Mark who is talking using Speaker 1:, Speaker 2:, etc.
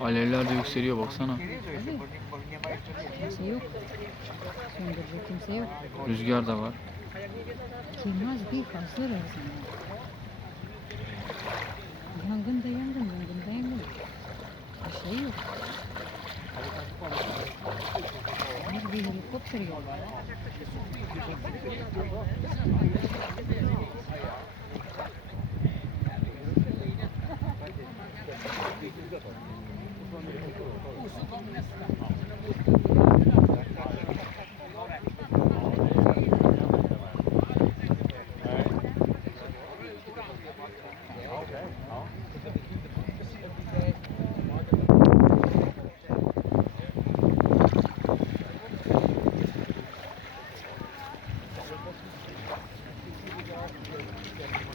Speaker 1: Alevler de yükseliyor baksana.
Speaker 2: Kimse yok. Söndürücü kimse yok.
Speaker 1: Rüzgar da var.
Speaker 2: Kimaz bir hazır Yangın da yangın, yangın da yangın. Bir şey yok. 우리는 꽃을 먹어요. Okay. 네. Oh. Gracias.